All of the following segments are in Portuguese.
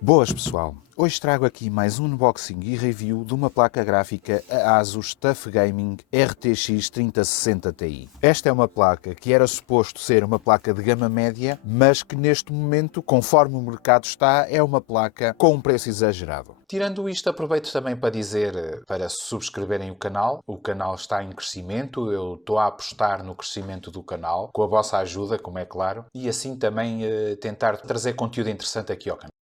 Boas pessoal, hoje trago aqui mais um unboxing e review de uma placa gráfica a ASUS TUF Gaming RTX 3060 Ti. Esta é uma placa que era suposto ser uma placa de gama média, mas que neste momento, conforme o mercado está, é uma placa com um preço exagerado. Tirando isto, aproveito também para dizer para subscreverem o canal está em crescimento, eu estou a apostar no crescimento do canal, com a vossa ajuda, como é claro, e assim também tentar trazer conteúdo interessante aqui ao canal.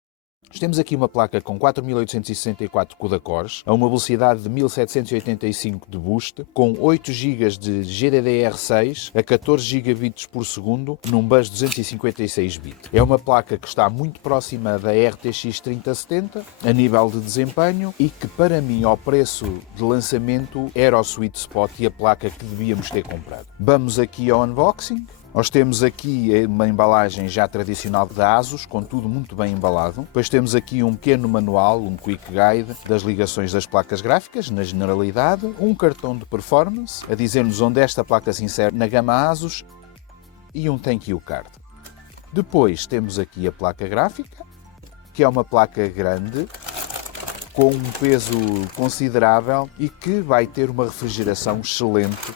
Temos aqui uma placa com 4864 CUDA-cores, a uma velocidade de 1785 de boost, com 8 GB de GDDR6 a 14 GB por segundo, num bus 256 bit. É uma placa que está muito próxima da RTX 3070 a nível de desempenho e que, para mim, ao preço de lançamento, era o sweet spot e a placa que devíamos ter comprado. Vamos aqui ao unboxing. Nós temos aqui uma embalagem já tradicional da ASUS, com tudo muito bem embalado. Depois temos aqui um pequeno manual, um quick guide das ligações das placas gráficas, na generalidade. Um cartão de performance, a dizer-nos onde esta placa se insere na gama ASUS. E um thank you card. Depois temos aqui a placa gráfica, que é uma placa grande, com um peso considerável e que vai ter uma refrigeração excelente.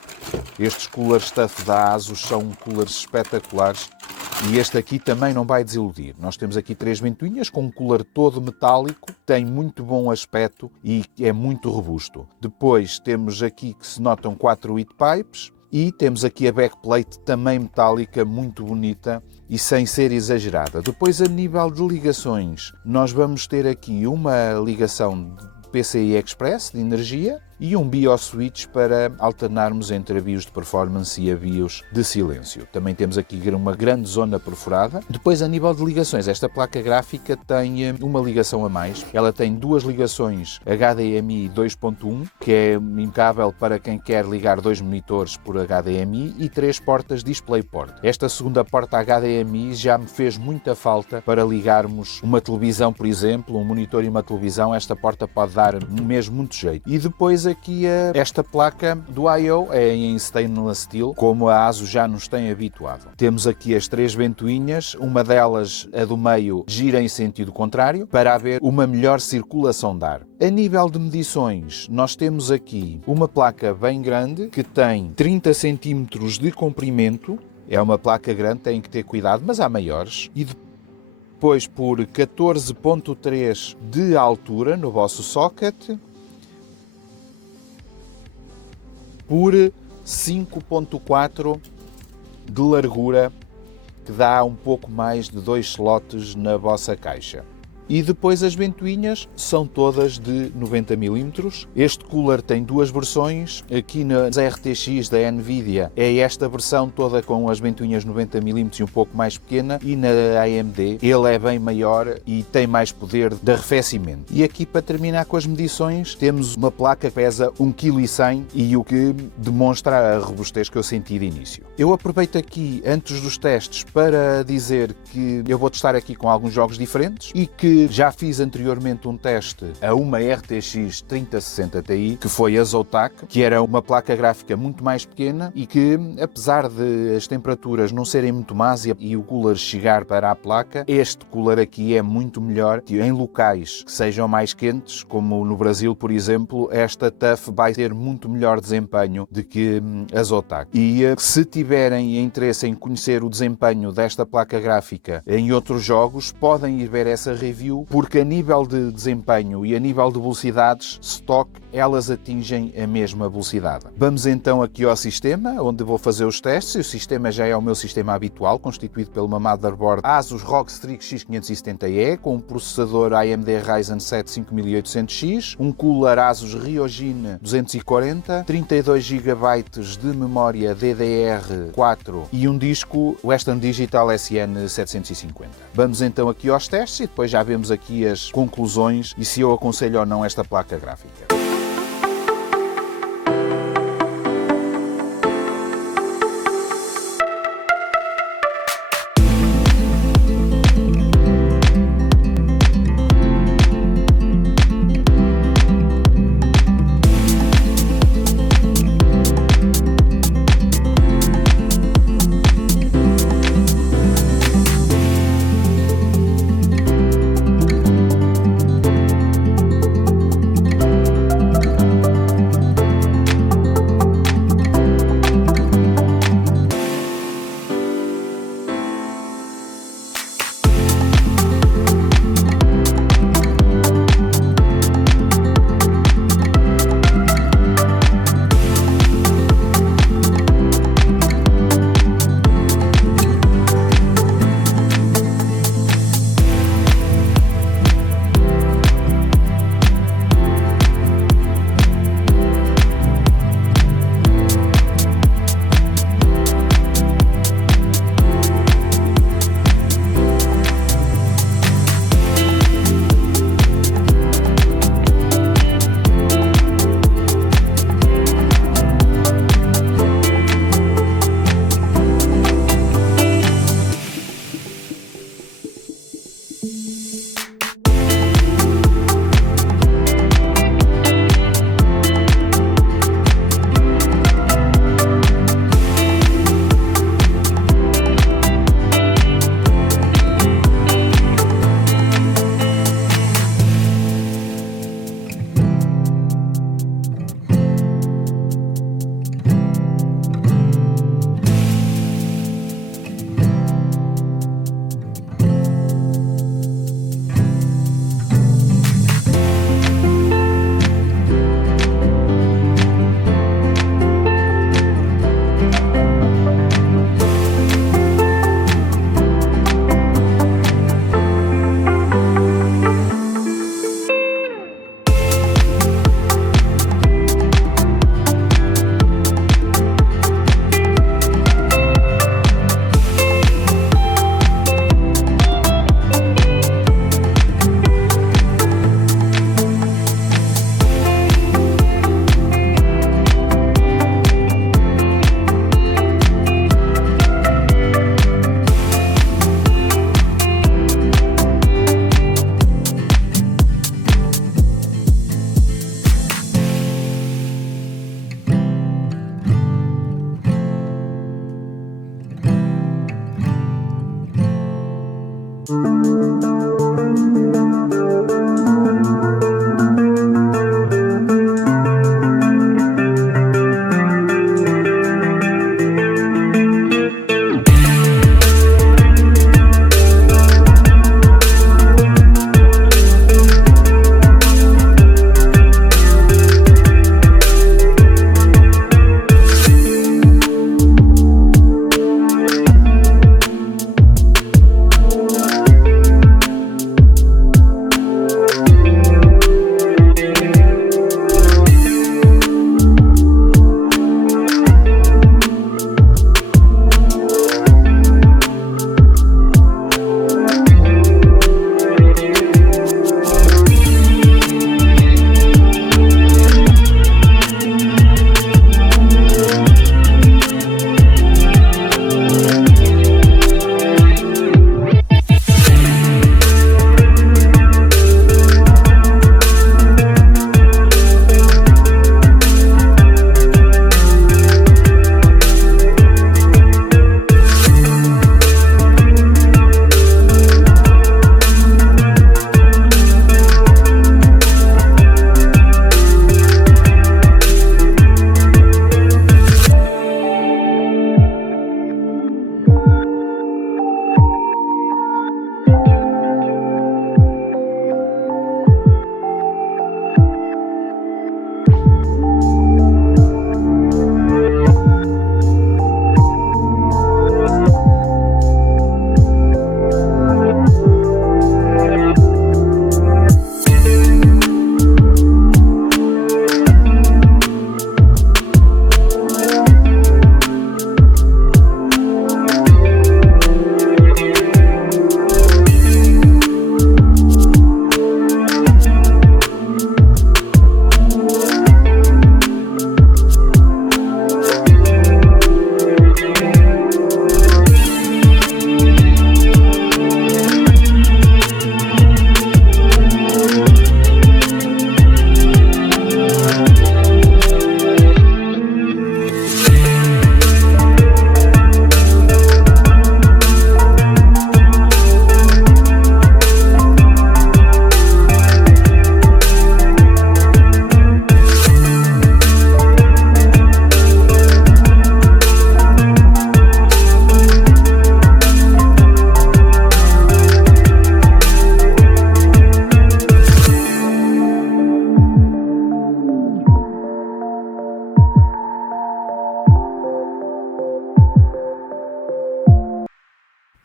Estes coolers TUF da ASUS são coolers espetaculares e este aqui também não vai desiludir. Nós temos aqui 3 ventoinhas com um cooler todo metálico, tem muito bom aspecto e é muito robusto. Depois temos aqui que se notam 4 heat pipes e temos aqui a backplate também metálica, muito bonita e sem ser exagerada. Depois, a nível de ligações, nós vamos ter aqui uma ligação de PCI Express de energia e um BIOS switch para alternarmos entre avios de performance e avios de silêncio. Também temos aqui uma grande zona perfurada. Depois, a nível de ligações, esta placa gráfica tem uma ligação a mais. Ela tem 2 ligações HDMI 2.1, que é impecável para quem quer ligar 2 monitores por HDMI, e 3 portas DisplayPort. Esta segunda porta HDMI já me fez muita falta para ligarmos uma televisão, por exemplo, um monitor e uma televisão. Esta porta pode dar mesmo muito jeito. E depois aqui esta placa do I/O é em stainless steel, como a ASUS já nos tem habituado. Temos aqui as 3 ventoinhas, uma delas, a do meio, gira em sentido contrário, para haver uma melhor circulação de ar. A nível de medições, nós temos aqui uma placa bem grande, que tem 30 cm de comprimento. É uma placa grande, tem que ter cuidado, mas há maiores. E depois por 14.3 de altura no vosso socket, por 5.4 de largura, que dá um pouco mais de 2 slots na vossa caixa. E depois as ventoinhas são todas de 90 mm. Este cooler tem 2 versões. Aqui nas RTX da Nvidia é esta versão toda com as ventoinhas 90 mm e um pouco mais pequena, e na AMD ele é bem maior e tem mais poder de arrefecimento. E aqui, para terminar com as medições, temos uma placa que pesa 1,1 kg e o que demonstra a robustez que eu senti de início. Eu aproveito aqui, antes dos testes, para dizer que eu vou testar aqui com alguns jogos diferentes e que já fiz anteriormente um teste a uma RTX 3060 Ti, que foi a Zotac, que era uma placa gráfica muito mais pequena e que, apesar de as temperaturas não serem muito más e o cooler chegar para a placa, este cooler aqui é muito melhor. Em locais que sejam mais quentes, como no Brasil, por exemplo, esta TUF vai ter muito melhor desempenho do que a Zotac. E se tiverem interesse em conhecer o desempenho desta placa gráfica em outros jogos, podem ir ver essa review, porque a nível de desempenho e a nível de velocidades, stock, elas atingem a mesma velocidade. Vamos então aqui ao sistema, onde vou fazer os testes. O sistema já é o meu sistema habitual, constituído por uma motherboard ASUS ROG Strix X570E, com um processador AMD Ryzen 7 5800X, um cooler ASUS Ryojin 240, 32 GB de memória DDR4 e um disco Western Digital SN750. Vamos então aqui aos testes e depois já vemos aqui as conclusões e se eu aconselho ou não esta placa gráfica.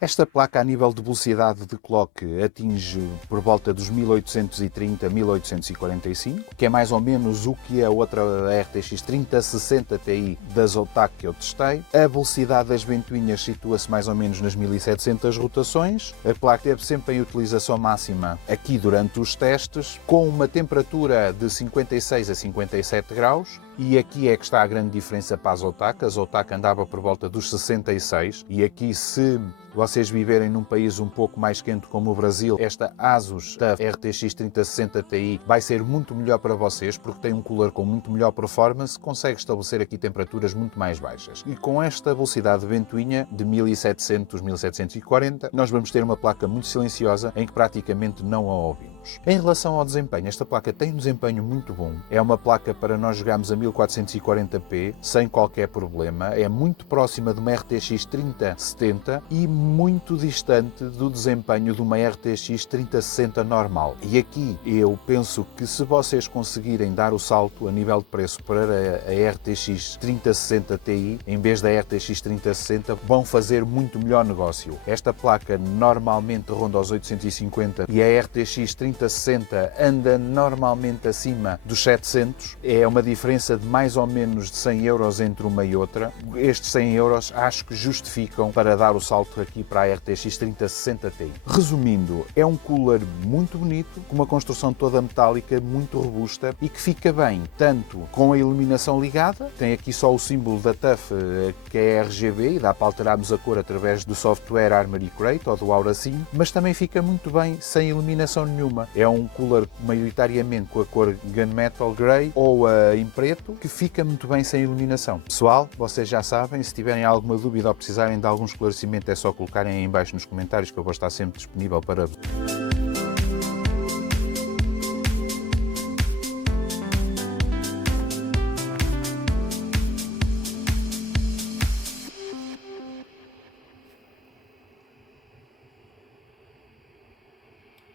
Esta placa, a nível de velocidade de clock, atinge por volta dos 1830, 1845, que é mais ou menos o que a outra RTX 3060 Ti da Zotac que eu testei. A velocidade das ventoinhas situa-se mais ou menos nas 1700 rotações. A placa teve sempre em utilização máxima aqui durante os testes, com uma temperatura de 56 a 57 graus. E aqui é que está a grande diferença para a Zotac. A Zotac andava por volta dos 66 e aqui, se vocês viverem num país um pouco mais quente como o Brasil, esta ASUS da RTX 3060 Ti vai ser muito melhor para vocês, porque tem um cooler com muito melhor performance, consegue estabelecer aqui temperaturas muito mais baixas. E com esta velocidade de ventoinha de 1700, 1740, nós vamos ter uma placa muito silenciosa em que praticamente não a ouvimos. Em relação ao desempenho, esta placa tem um desempenho muito bom. É uma placa para nós jogarmos a 1440p sem qualquer problema. É muito próxima de uma RTX 3070 e muito distante do desempenho de uma RTX 3060 normal. E aqui eu penso que, se vocês conseguirem dar o salto a nível de preço para a RTX 3060 Ti, em vez da RTX 3060, vão fazer muito melhor negócio. Esta placa normalmente ronda aos 850 e a RTX 3060 anda normalmente acima dos 700. É uma diferença de mais ou menos de 100 euros entre uma e outra. Estes 100 euros acho que justificam para dar o salto aqui para a RTX 3060 Ti. Resumindo, é um cooler muito bonito, com uma construção toda metálica, muito robusta e que fica bem tanto com a iluminação ligada, tem aqui só o símbolo da TUF, que é RGB, e dá para alterarmos a cor através do software Armoury Crate ou do Auracin, mas também fica muito bem sem iluminação nenhuma. É um cooler maioritariamente com a cor Gunmetal Grey ou em preto, que fica muito bem sem iluminação. Pessoal, vocês já sabem, se tiverem alguma dúvida ou precisarem de algum esclarecimento, é só colocarem aí em baixo nos comentários, que eu vou estar sempre disponível para